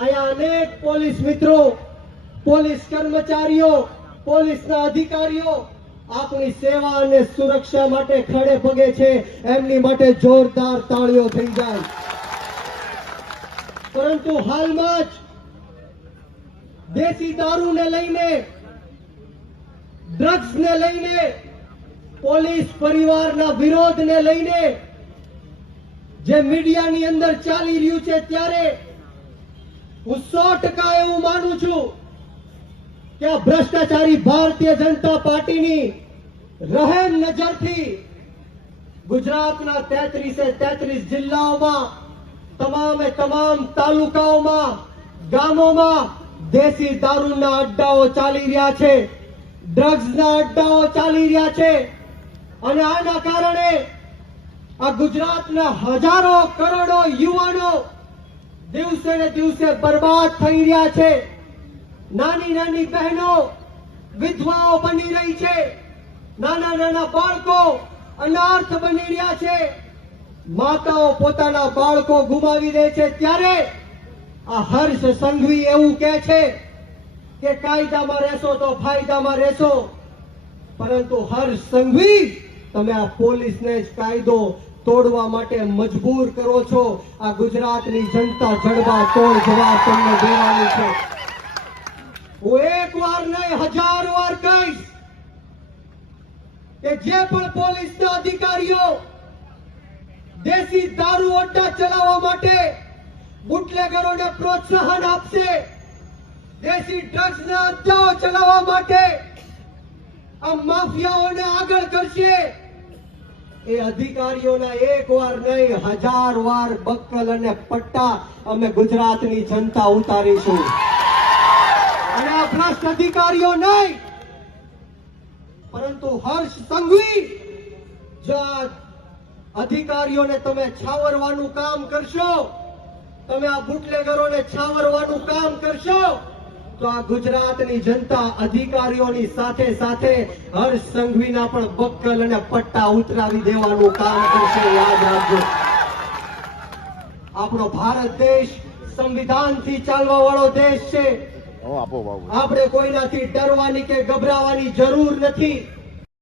અહીંયા અનેક પોલીસ મિત્રો, પોલીસ કર્મચારીઓ, પોલીસના અધિકારીઓ આપણી સેવા અને સુરક્ષા માટે ખડે પગે છે. એમની માટે જોરદાર તાળીઓ થઈ જાય. પરંતુ હાલમાં જ દેશી દારૂને લઈને, ડ્રગ્સને લઈને, પોલીસ પરિવારના વિરોધને લઈને જે મીડિયાની અંદર ચાલી રહ્યું છે, ત્યારે હું 100% એવું માનું છું કે આ ભ્રષ્ટાચારી ભારતીય જનતા પાર્ટીની રહેમ નજરથી ગુજરાતના 33 જિલ્લાઓમાં, તમામ તાલુકાઓમાં, ગામોમાં દેશી દારૂના અડ્ડાઓ ચાલી રહ્યા છે, ડ્રગ્સના અડ્ડાઓ ચાલી રહ્યા છે. અને આના કારણે આ ગુજરાતના હજારો કરોડો યુવાનો દિવસે ને દિવસે બરબાદ થઈ રહ્યા છે. નાની બહેનો વિધવાઓ બની રહી છે. નાના બાળકો અનાર્થ બની રહ્યા છે. માતાઓ પોતાના બાળકો ગુમાવી દે છે. ત્યારે આ હર્ષ સંઘવી એવું કહે છે કે કાયદામાં રહેશો તો ફાયદામાં રહેશો. પરંતુ હર્ષ સંઘવી, તમે આ પોલીસને જ કાયદો તોડવા માટે મજબૂર કરો છો. આ ગુજરાતની જનતા જડબા તોડ જવાબ તમને દેવાની છે. હું એક વાર નહીં 1000 વાર કહીશ કે જે પણ પોલીસના અધિકારીઓ દેશી દારૂ અડ્ડા ચલાવવા માટે બુટલેગરોને પ્રોત્સાહન આપશે, દેશી ડ્રગ્સના અડ્ડાઓ ચલાવવા માટે આ માફિયાઓને આગળ કરશે, એ અધિકારીઓના એક વાર નહીં 1000 વાર બક્કલ અને પટ્ટા અમે ગુજરાતની જનતા ઉતારીશું. અને આ ભ્રષ્ટ અધિકારીઓ નહીં, પરંતુ હર્ષ સંઘવી, જો અધિકારીઓને તમે છાવરવાનું કામ કરશો, તમે આ બુટલેગરોને છાવરવાનું કામ કરશો, તો આ ગુજરાતની જનતા અધિકારીઓની સાથે સાથે હર્ષ સંઘવીના પણ બક્કલ અને પટ્ટા ઉતરાવી દેવાનું કામ કરશે. યાદ રાખજો, આપણો ભારત દેશ સંવિધાનથી ચાલવા વાળો દેશ છે. આપણે કોઈનાથી ડરવાની કે ગભરાવાની જરૂર નથી.